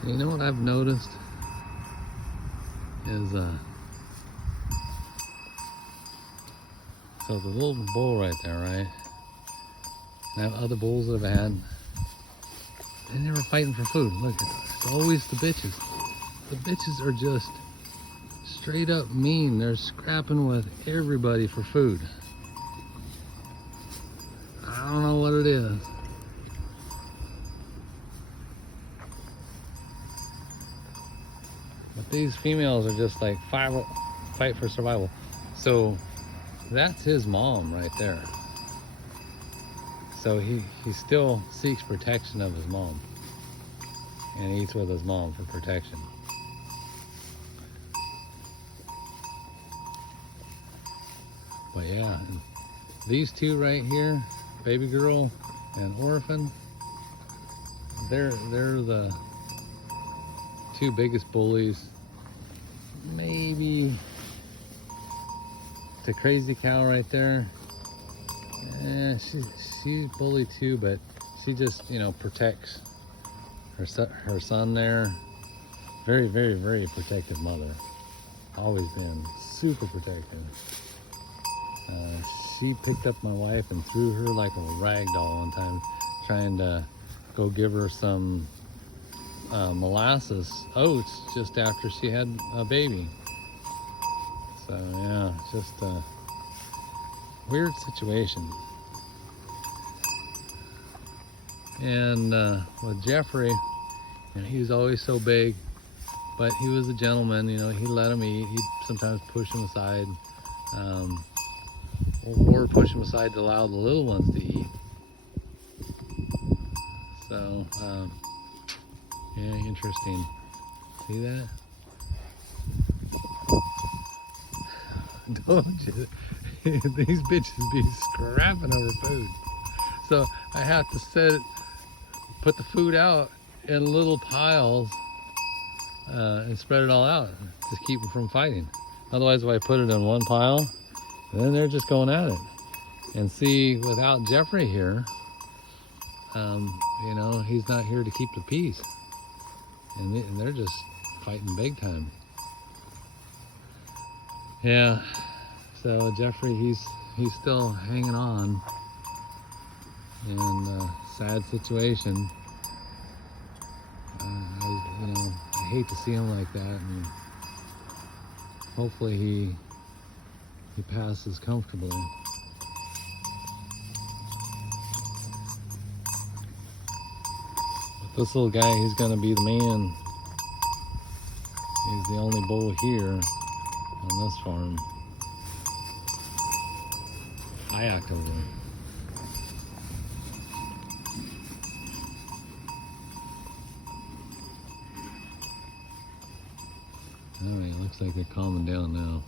So you know what I've noticed is so the little bull right there, right? And I have other bulls that I've had. They're never fighting for food. Look, it's always the bitches. The bitches are just straight up mean. They're scrapping with everybody for food. I don't know what it is. But these females are just like fight for survival. So that's his mom right there. So he still seeks protection of his mom. And eats with his mom for protection. But yeah, these two right here, baby girl and orphan, they're the two biggest bullies. Maybe the crazy cow right there. She's bully too, but she just, you know, protects her son there. Very, very, very protective mother. Always been super protective. She picked up my wife and threw her like a rag doll one time, trying to go give her some molasses oats just after she had a baby. So yeah, just a weird situation. And with Jeffrey, you know, he was always so big, but he was a gentleman. You know, he let him eat. He'd sometimes push him aside, or push him aside to allow the little ones to eat. So yeah, interesting. See that? Told you, these bitches be scrapping over food. So I have to put the food out in little piles and spread it all out to keep them from fighting. Otherwise, if I put it in one pile, then they're just going at it. And see, without Jeffrey here, you know, he's not here to keep the peace. And they're just fighting big time. Yeah, so Jeffrey, he's still hanging on. And sad situation. I hate to see him like that, and hopefully he passes comfortably. But this little guy, he's gonna be the man. He's the only bull here on this farm. I act over him. Alright, looks like they're calming down now.